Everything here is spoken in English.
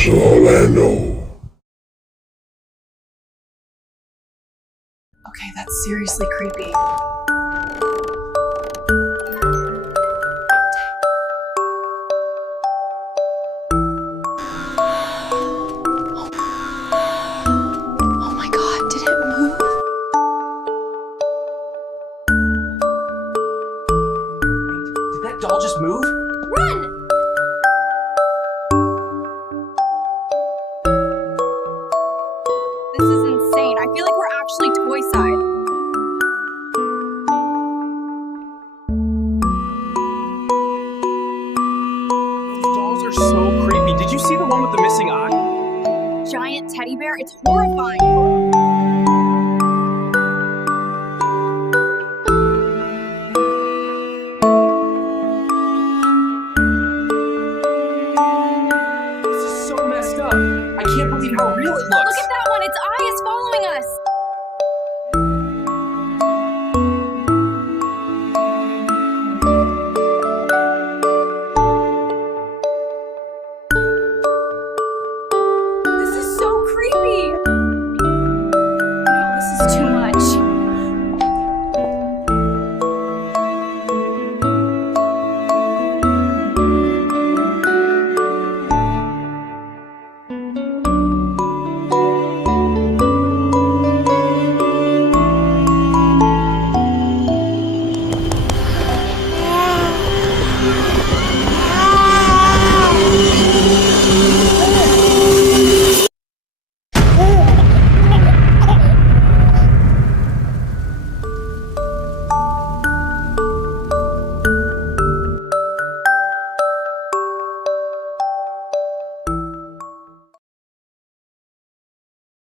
That's all I know. Okay, that's seriously creepy. Oh my god, did it move? Did that doll just move? Run! This is insane. I feel like we're actually toy-side. Those dolls are so creepy. Did you see the one with the missing eye? Giant teddy bear? It's horrifying.